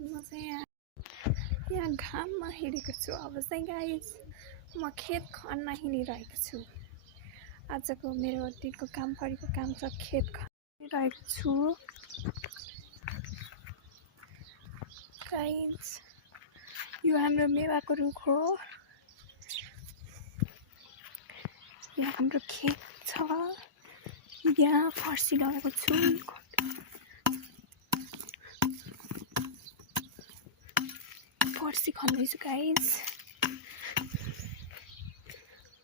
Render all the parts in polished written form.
म चाहिँ यहाँ घाममा हिँडेको छु। अब चाहिँ गाइज म खेत खन्न हिँडिरहेको छु। आजको मेरो दिनको काम परेको काम छ, खेत खनिरहेको छु। गाइज यो हाम्रो मेवाको रुख हो। यहाँ हाम्रो खेत छ। यहाँ फर्सी लगाएको छु। फर्सी खन्दैछु गाइज।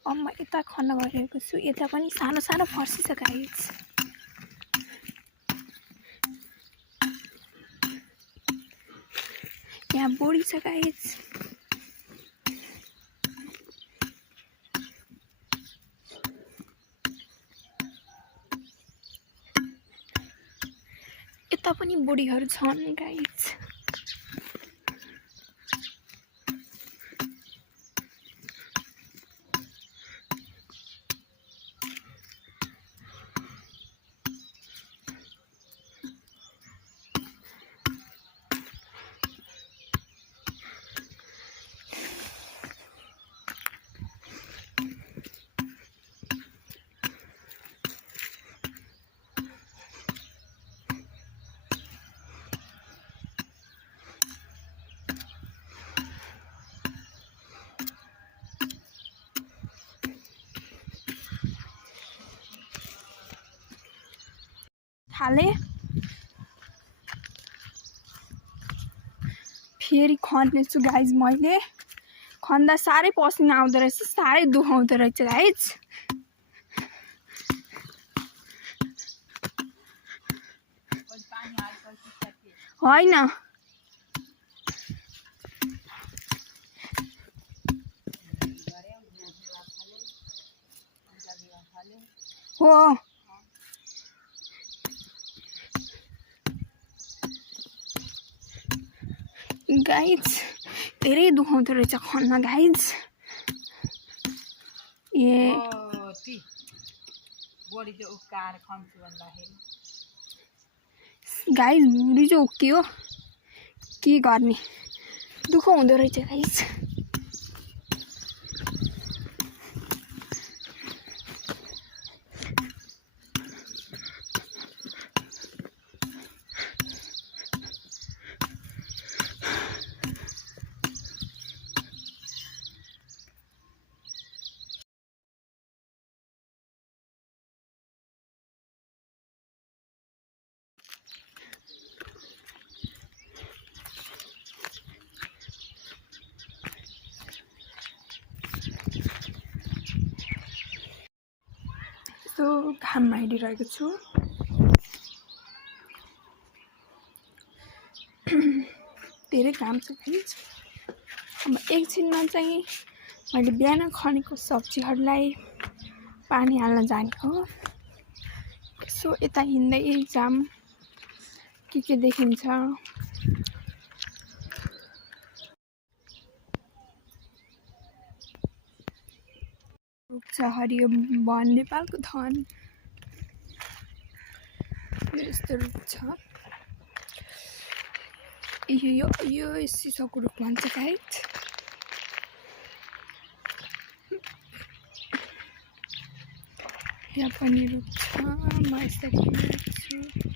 अब म यता खन्न गइरहेको छु। यता पनि सानो सानो फर्सी छ गाइज। यहाँ बोडी छ गाइज। यता पनि बोडीहरू छन् गाइज। थाले फेरि खन्दैछु गाइज। मैले खन्दा साह्रै पसिना आउँदो रहेछ, साह्रै दुखाउँदो रहेछ गाइज। होइन हो गाइज, धेरै दुखाउँदो रहेछ खन्न गाइज। गाइज बुढी चाहिँ उक्कियो, के गर्ने, दुःख हुँदो रहेछ गाइज। So घाममा हिँडिरहेको छु। धेरै घाम छ गाइज। अब एकछिनमा चाहिँ मैले बिहान खनेको सब्जीहरूलाई पानी हाल्न जाने हो। सो यता हिँड्दै जाम के देखिन्छ। रुख छ हरियो वन, नेपालको धन। यस्तो रुख छ। यो सिसाको रुख भन्छ गाइज। यहाँ पनि रुख छ। म यसरी हिँड्दैछु।